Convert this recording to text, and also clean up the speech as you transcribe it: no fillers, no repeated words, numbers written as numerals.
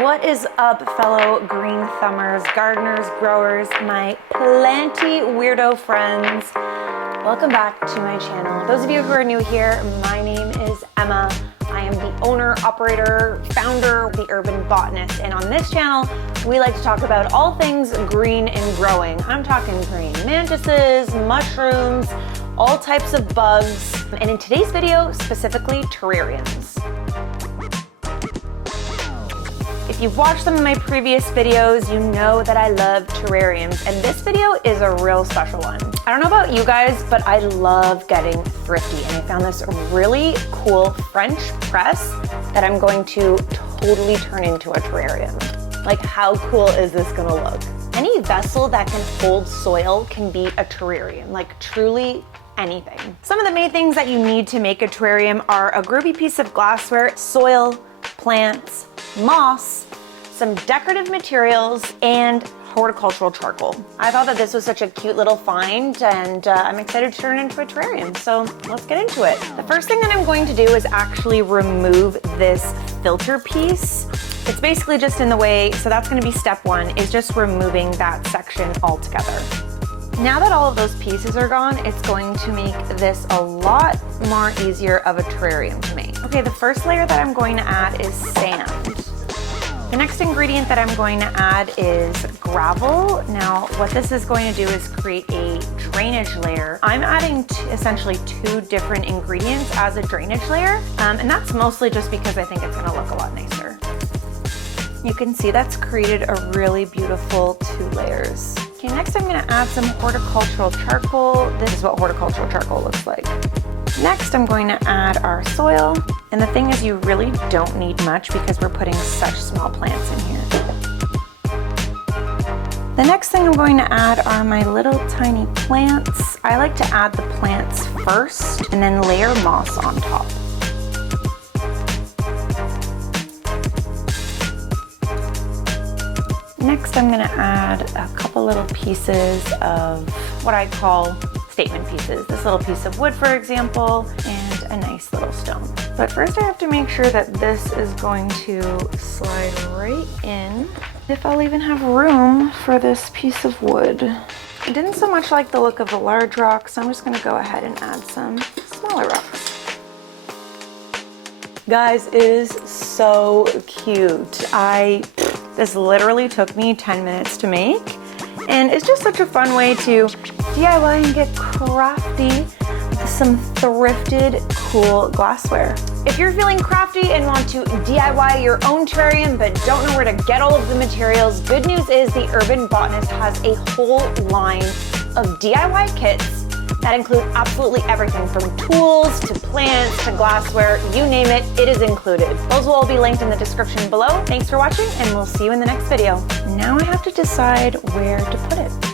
What is up, fellow green thumbers, gardeners, growers, my planty weirdo friends? Welcome back to my channel. Those of you who are new here, my name is Emma. I am the owner, operator, founder of the Urban Botanist, and on this channel, we like to talk about all things green and growing. I'm talking green mantises, mushrooms, all types of bugs, and in today's video, specifically terrariums. If you've watched some of my previous videos, you know that I love terrariums, and this video is a real special one. I don't know about you guys, but I love getting thrifty, and I found this really cool French press that I'm going to totally turn into a terrarium. Like, how cool is this gonna look? Any vessel that can hold soil can be a terrarium, like truly anything. Some of the main things that you need to make a terrarium are a groovy piece of glassware, soil, plants, moss, some decorative materials, and horticultural charcoal. I thought that this was such a cute little find, and I'm excited to turn it into a terrarium, so let's get into it. The first thing that I'm going to do is actually remove this filter piece. It's basically just in the way, so that's gonna be step one, is just removing that section altogether. Now that all of those pieces are gone, it's going to make this a lot more easier of a terrarium to make. Okay, the first layer that I'm going to add is sand. The next ingredient that I'm going to add is gravel. Now, what this is going to do is create a drainage layer. I'm adding essentially two different ingredients as a drainage layer, and that's mostly just because I think it's gonna look a lot nicer. You can see that's created a really beautiful 2 layers. Okay, next I'm gonna add some horticultural charcoal. This is what horticultural charcoal looks like. Next, I'm going to add our soil. And the thing is, you really don't need much because we're putting such small plants in here. The next thing I'm going to add are my little tiny plants. I like to add the plants first and then layer moss on top. Next, I'm gonna add a couple little pieces of what I call statement pieces. This little piece of wood, for example, and a nice little stone. But first I have to make sure that this is going to slide right in, if I'll even have room for this piece of wood. I didn't so much like the look of the large rocks, so I'm just gonna go ahead and add some smaller rocks. Guys, it is so cute. This literally took me 10 minutes to make, and it's just such a fun way to DIY and get crafty with some thrifted, cool glassware. If you're feeling crafty and want to DIY your own terrarium but don't know where to get all of the materials, good news is the Urban Botanist has a whole line of DIY kits that include absolutely everything from tools to plants to glassware, you name it, it is included. Those will all be linked in the description below. Thanks for watching, and we'll see you in the next video. Now I have to decide where to put it.